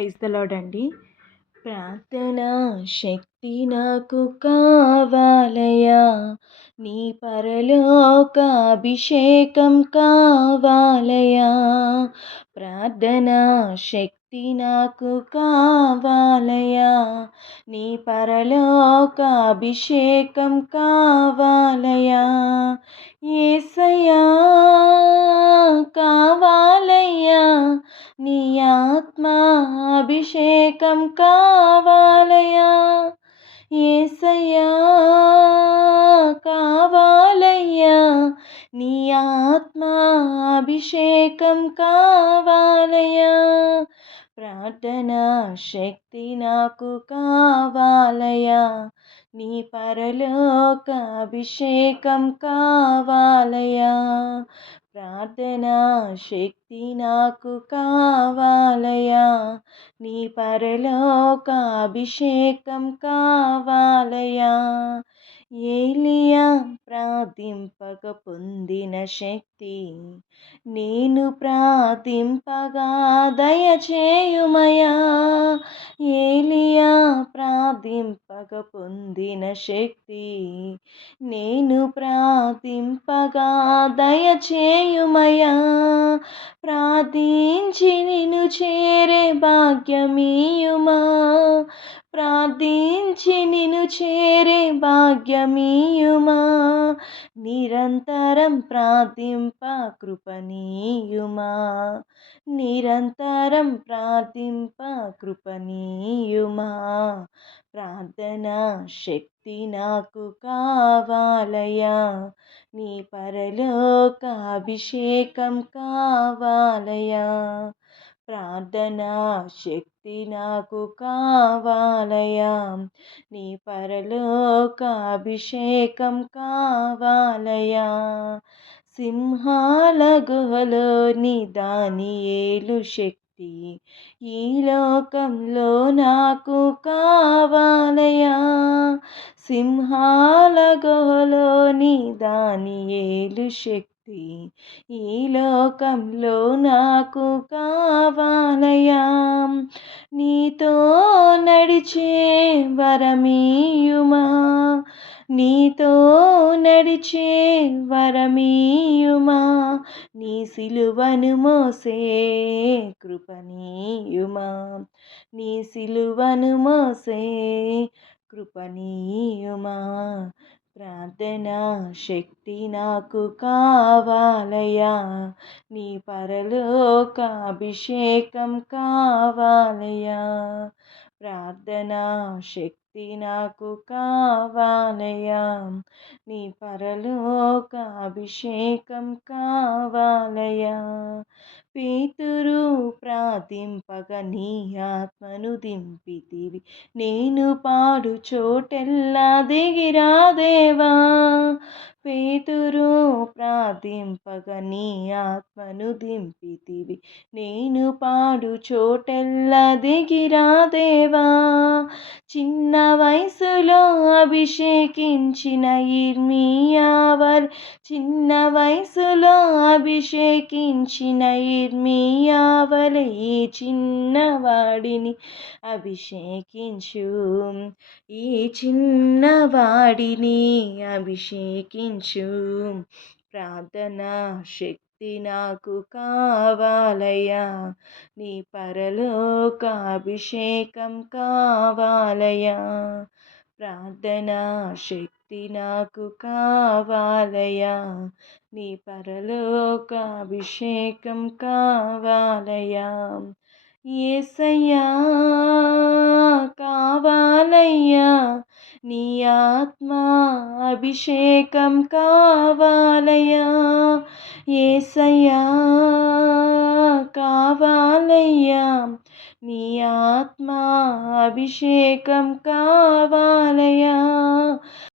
Praise the lord అండి. ప్రార్థనా శక్తి నాకు కావాలయా, నీ పరలోకాభిషేకం కావాలయా. ప్రార్థనా శక్తి నాకు కావాలయా, నీ పరలోకాభిషేకం కావాలయా. యేసయ్యా కావాలయ్యా, నీ ఆత్మాభిషేకం కావాలయ్యా. యేసయ్యా కావాలయ్యా, నీ ఆత్మాభిషేకం కావాలయ్యా. ప్రార్థనా శక్తి నాకు కావాలయ్యా, నీ పరలోకాభిషేకం కావాలయ్యా. ప్రార్థనా శక్తి నాకు కావాలయ్యా, నీ పరలోకాభిషేకం కావాలయ్యా. ఏలియా ప్రార్థింపక పొందిన శక్తి నేను ప్రార్థింపగా దయచేయుమయా. ఏలియా ప్రార్థింపక పొందిన శక్తి నేను ప్రార్థింపగా దయచేయుమయా. ప్రార్థించి నిన్ను చేరే భాగ్యమీయుమా, ప్రార్థించి నిన్ను చేరే భాగ్యమీయుమా. నిరంతరం ప్రార్థింప కృపనీయుమా, నిరంతరం ప్రార్థింప కృపనీయుమా. ప్రార్థనా శక్తి నాకు కావాలయ్యా, నీ పరలోకాభిషేకం కావాలయ్యా. ప్రార్థనా శక్తి నాకు కావాలయ్యా, నీ పరలోకాభిషేకం కావాలయ్యా. సింహాల గుహలోని దానియేలు శక్తి ఈ లోకంలో నాకు కావాలయ్యా. సింహాల గుహలోని దానియేలు శక్తి ఈ లోకంలో నాకు కావాలయ్యా. నీతో నడిచే వరమీయుమా, నీతో నడిచే వరమీయుమా. నీ సిలువను మోసే కృపనీయుమా, నీ సిలువను మోసే కృపనీయుమా. ప్రార్థనా శక్తి నాకు కావాలయ్యా, నీ పరలోకాభిషేకం కావాలయ్యా. ప్రార్థనా శక్తి నాకు కావాలయ్యా, నీ పరలోకాభిషేకం కావాలయ్యా. పేతురు ప్రార్థింపగా నీ ఆత్మను దింపితివి, నేను పాడు చోటెల్లా దిగిరా దేవా. పేతురు ప్రార్థింపగా నీ ఆత్మను దింపితివి, నేను పాడు చోటెల్లా దిగిరా దేవా. చిన్న వయసులో అభిషేకించిన ఇర్మీయావల్, చిన్న వయసులో అభిషేకించిన ఇర్మీయావలే ఈ చిన్నవాడిని అభిషేకించు, ఈ చిన్నవాడిని అభిషేకించు. ప్రార్థనా శక్తి నాకు కావాలయ్యా, నీ పరలోకాభిషేకం కావాలయ్యా. ప్రార్థనా శక్తి నాకు కావాలయ్యా, నీ పరలోకాభిషేకం కావాలయ్యా. యేసయ్యా కావాలయ్యా, నీ ఆత్మాభిషేకం కావాలయ్యా. యేసయ్యా కావాలయ్యా, నీ ఆత్మాభిషేకం కావాలయ్యా.